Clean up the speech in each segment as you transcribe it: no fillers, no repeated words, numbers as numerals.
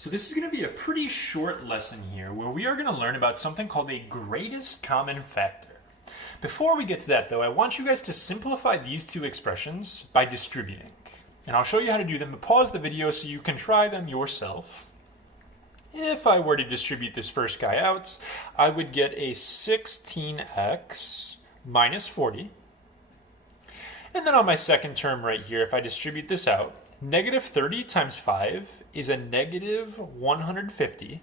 So this is going to be a pretty short lesson here where we are going to learn about something called a greatest common factor. Before we get to that though, I want you guys to simplify these two expressions by distributing. And I'll show you how to do them, but pause the video so you can try them yourself. If I were to distribute this first guy out, I would get a 16x minus 40. And then on my second term right here, if I distribute this out, negative 30 times 5 is a negative 150.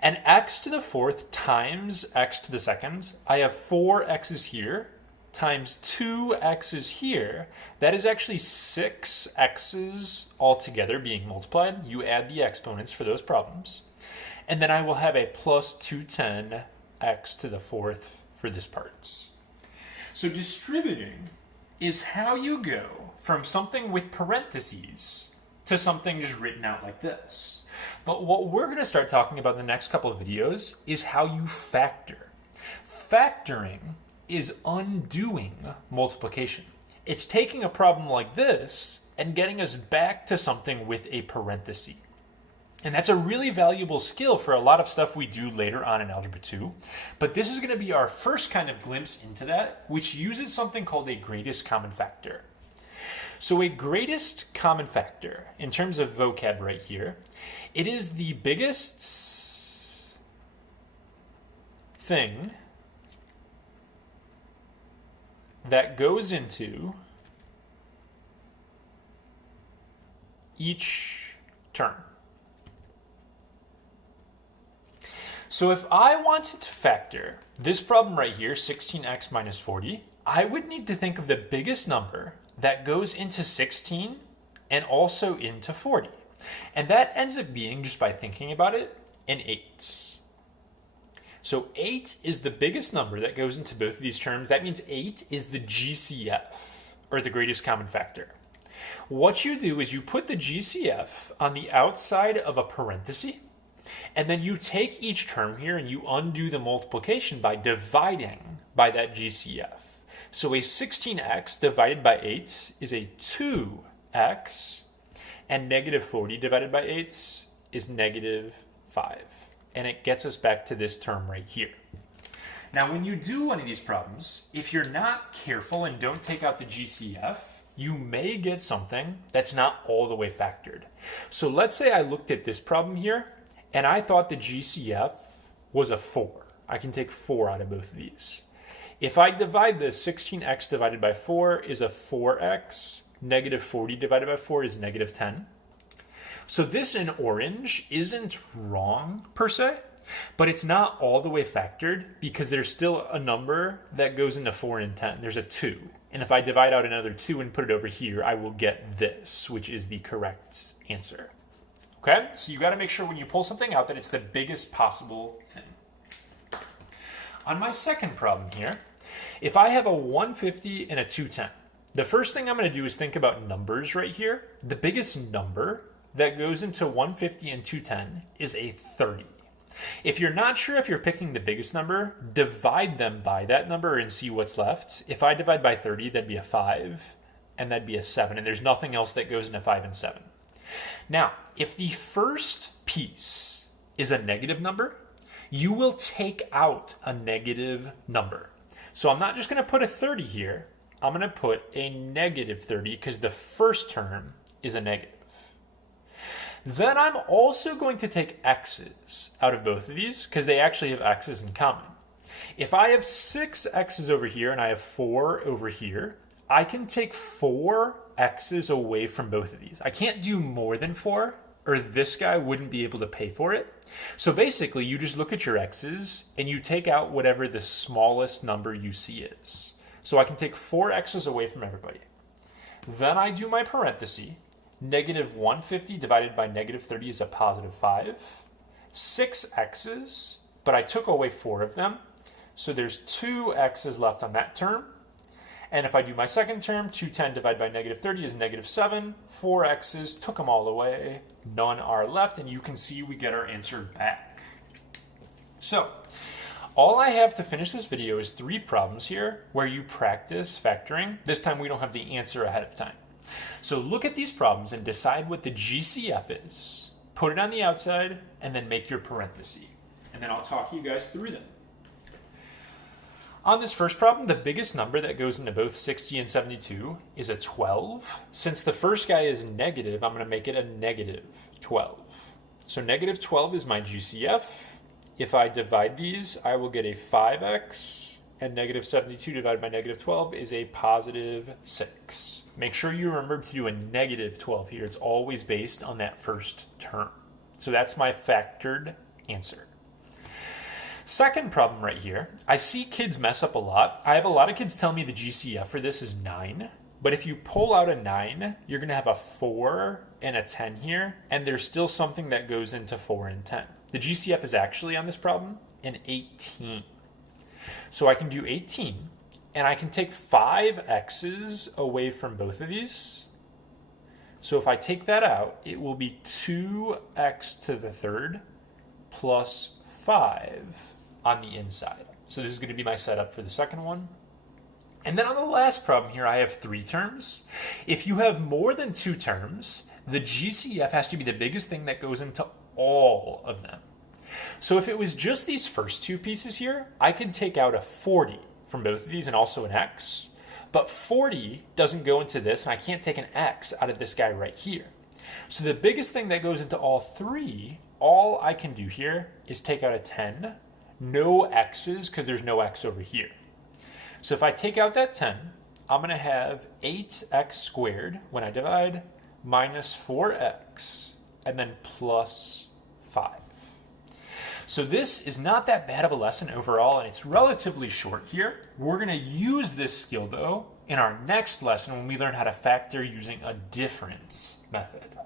And x to the fourth times x to the second, I have 4 x's here times 2 x's here. That is actually 6 x's altogether being multiplied. You add the exponents for those problems. And then I will have a plus 210 x to the fourth for this part. So distributing is how you go from something with parentheses to something just written out like this. But what we're going to start talking about in the next couple of videos is how you factor. Factoring is undoing multiplication. It's taking a problem like this and getting us back to something with a parenthesis. And that's a really valuable skill for a lot of stuff we do later on in Algebra 2. But this is going to be our first kind of glimpse into that, which uses something called a greatest common factor. So a greatest common factor, in terms of vocab right here, it is the biggest thing that goes into each term. So if I wanted to factor this problem right here, 16x minus 40, I would need to think of the biggest number that goes into 16 and also into 40. And that ends up being, just by thinking about it, an 8. So 8 is the biggest number that goes into both of these terms. That means 8 is the GCF, or the greatest common factor. What you do is you put the GCF on the outside of a parenthesis, and then you take each term here and you undo the multiplication by dividing by that GCF. So a 16x divided by 8 is a 2x, and negative 40 divided by 8 is negative 5. And it gets us back to this term right here. Now, when you do one of these problems, if you're not careful and don't take out the GCF, you may get something that's not all the way factored. So let's say I looked at this problem here, and I thought the GCF was a 4. I can take 4 out of both of these. If I divide this, 16x divided by 4 is a 4x. Negative 40 divided by 4 is negative 10. So this in orange isn't wrong per se, but it's not all the way factored because there's still a number that goes into 4 and 10. There's a 2. And if I divide out another 2 and put it over here, I will get this, which is the correct answer. Okay, so you got to make sure when you pull something out that it's the biggest possible thing. On my second problem here, if I have a 150 and a 210, the first thing I'm going to do is think about numbers right here. The biggest number that goes into 150 and 210 is a 30. If you're not sure if you're picking the biggest number, divide them by that number and see what's left. If I divide by 30, that'd be a 5, and that'd be a 7, and there's nothing else that goes into 5 and 7. Now, if the first piece is a negative number, you will take out a negative number. So I'm not just going to put a 30 here. I'm going to put a negative 30 because the first term is a negative. Then I'm also going to take x's out of both of these because they actually have x's in common. If I have 6 x's over here and I have 4 over here, I can take 4 x's away from both of these. I can't do more than 4 or this guy wouldn't be able to pay for it. So basically you just look at your x's and you take out whatever the smallest number you see is. So I can take 4 x's away from everybody. Then I do my parenthesis. Negative 150 divided by negative 30 is a positive 5. 6 x's, but I took away 4 of them. So there's 2 x's left on that term. And if I do my second term, 210 divided by negative 30 is negative 7. 4 x's, took them all away. None are left, and you can see we get our answer back. So, all I have to finish this video is 3 problems here where you practice factoring. This time we don't have the answer ahead of time. So look at these problems and decide what the GCF is. put it on the outside, and then make your parenthesis. And then I'll talk you guys through them. On this first problem, the biggest number that goes into both 60 and 72 is a 12. Since the first guy is negative, I'm going to make it a negative 12. So negative 12 is my GCF. If I divide these, I will get a 5x, and negative 72 divided by negative 12 is a positive 6. Make sure you remember to do a negative 12 here. It's always based on that first term. So that's my factored answer. Second problem right here, I see kids mess up a lot. I have a lot of kids tell me the GCF for this is 9, but if you pull out a 9, you're going to have a 4 and a 10 here, and there's still something that goes into 4 and 10. The GCF is actually on this problem an 18. So I can do 18, and I can take 5 x's away from both of these. So if I take that out, it will be 2x to the third plus 5 on the inside. So this is going to be my setup for the second one. And then on the last problem here, I have 3 terms. If you have more than 2 terms, the GCF has to be the biggest thing that goes into all of them. So if it was just these first 2 pieces here, I could take out a 40 from both of these and also an x. But 40 doesn't go into this, and I can't take an x out of this guy right here. So the biggest thing that goes into all 3, all I can do here is take out a 10. No x's, because there's no x over here. So if I take out that 10, I'm going to have 8x squared when I divide minus 4x and then plus 5. So this is not that bad of a lesson overall, and it's relatively short here. We're going to use this skill, though, in our next lesson when we learn how to factor using a difference method.